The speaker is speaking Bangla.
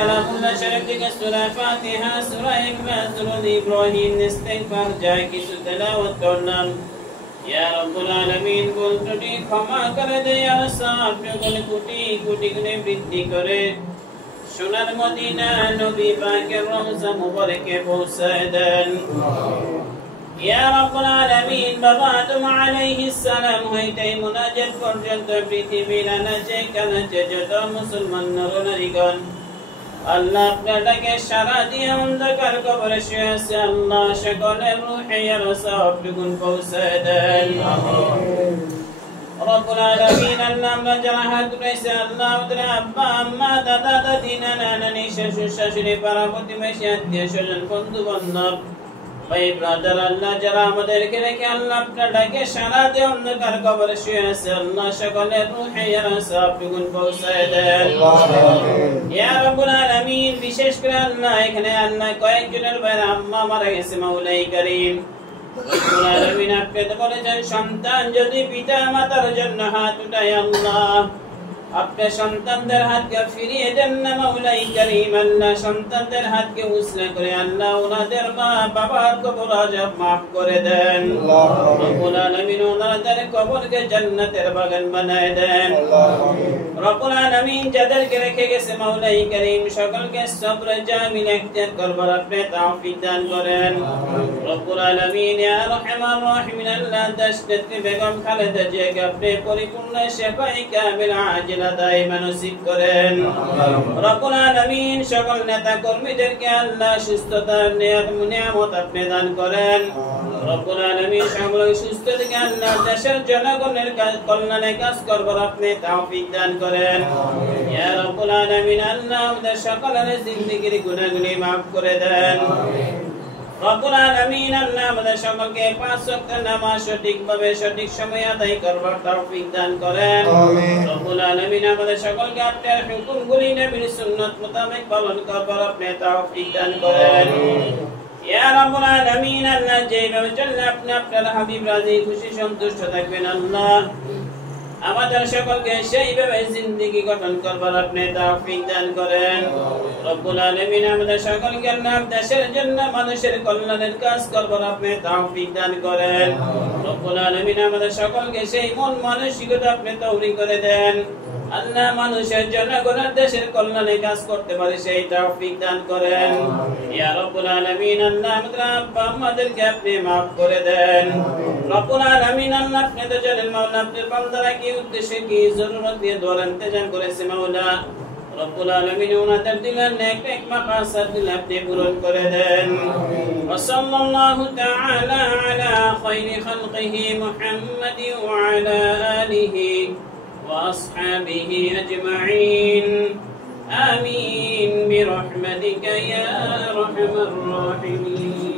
কালামুল্লাহ শরীফ থেকে সূরা ফাতিহা, সূরা ইখলাস, দরুদ ইব্রাহিম, ইস্তিগফার যায় কিছু তেলাওয়াত করলাম। ইয়া রাব্বুল আলামিন ভুল ত্রুটি ক্ষমা করে দে, আর সওয়াব কোটি কোটি গুণে বৃদ্ধি করে সোনার মদিনা নবী পাকের রওজা মুবারকে পৌঁছায় দেন। ইয়া রাব্বুল আলামিন বাবা আদম আলাইহিস সালাম হইতে মুনাজাত পর্যন্ত পৃথিবীর আনাচে কানাচে যত মুসলমান নরনারীগণ আল্লাহ আপনাকে সারা দিয়ে অন্ধকার কবরে শুয়ে আছে, আল্লাহ সকলের রূহে আর সওয়াবটুকু পৌঁছায় দেন। রব্বুল আলামিন আল্লাহ আমরা যারা হাত উঠাইছে আল্লাহ আমাদের আব্বা আম্মা দাদা দাদি নানা নানি শ্বশুর শাশুড়ি পাড়া প্রতিবেশী আত্মীয় স্বজন বন্ধু বান্ধব ভাই ব্রাদার আল্লাহ যারা আমাদেরকে রেখে আল্লাহ আপনাকে সারা দিয়ে অন্ধকার কবরে শুয়ে আছে, আল্লাহ সকলের রূহে আর সওয়াবটুকু পৌঁছায় দেন। ইয়া রাব্বুল আলামিন বিশেষ করে আল্লাহ এখানে আল্লাহ কয়েকজনের বাইরে আম্মা মারা গেছে মাওলাই করিম রব্বুল আলামিন আপনি তো বলেছেন সন্তান যদি পিতা মাতার জন্য হাত উঠায় আল্লাহ আপনি সন্তানদের হাতকে ফিরিয়ে দেন না মাওলাই করিম, আল্লাহ সন্তানদের হাতকে উসলা করে আল্লাহ ওনাদের মা বাবার কবর আযাব মাফ করে দেন। রব্বুল আলামিন ওনাদের কবরকে জান্নাতের বাগান বানায় দেন। রব্বুল আলামিন যাদেরকে রেখে গেছে মাওলাই করিম সকলকে সবর জামিল ইখতিয়ার করবার আপনি তৌফিক দান করেন। রব্বুল আলামিন ইয়া আরহামার রাহিমিন আল্লাহ দশরথ বেগম খালেদা জিয়াকে আপনি পরিপূর্ণ শিফায়ে কামিল আজিল দাইমা নসিব করেন। রব্বুল আলামিন সকল নেতা কর্মীদেরকে আল্লাহ সুস্থতার নিয়ামত আপনি দান করেন। রব্বুল আলামিন সকল সুস্থ থেকে আল্লাহ দেশের জনগণের কল্যাণে কাজ করবার আপনি তৌফিক দান করেন। ইয়া রাব্বুল আলামিন আল্লাহ আমাদের সকলের জিন্দেগির গুনাহগুলি maaf করে দেন। রব্বুল আলামিন আল্লাহ আমাদের সকলকে পাঁচ ওয়াক্ত নামাজ সঠিকভাবে সঠিক সময়ে আদায় করবার তৌফিক দান করেন। রব্বুল আলামিন আমাদের সকলকে আপনার হুকুমগুলি নবীর সুন্নাত মোতাবেক পালন করবার আপনি তৌফিক দান করেন। ইয়া রাব্বুল আলামিন আল্লাহ যেভাবে চললে আপনি আপনার হাবিব রাজি খুশি সন্তুষ্ট থাকবেন আল্লাহ আমাদের সকলকে সেইভাবে জিন্দেগি গঠন করবার আপনি তৌফিক দান করেন। রব্বুল আলামিন আমাদের সকলকে আল্লাহ দেশের জন্য মানুষের কল্যাণের কাজ করবার আপনি তৌফিক দান করেন। রব্বুল আলামিন আমাদের সকলকে সেই মন মানসিকতা আপনি তৈরি করে দেন আল্লাহ মানুষের জনগণের দেশের কল্যাণে কাজ করতে পারে সেই তৌফিক দান করেন। ইয়া রাব্বুল আলামিন আল্লাহ আমাদের আব্বা আম্মাদেরকে আপনি maaf করে দেন। রব্বুল আলামিন আল্লাহ আপনি তো জানেন মাওলা আপনার বান্দারা কি উদ্দেশ্যে কি জরুরত দিয়ে দোয়া ইন্তজাম করেছে মাওলা রব্বুল আলামিন ওনাদের দিলের নেক নেক মাকাসাদ দিল আপনি পূরণ করে দেন। ওয়া সাল্লাল্লাহু তাআলা আলা খায়রি খালকিহি মুহাম্মাদিন ওয়া আলা আলিহি وأصحابه أجمعين آمين برحمتك يا أرحم الراحمين.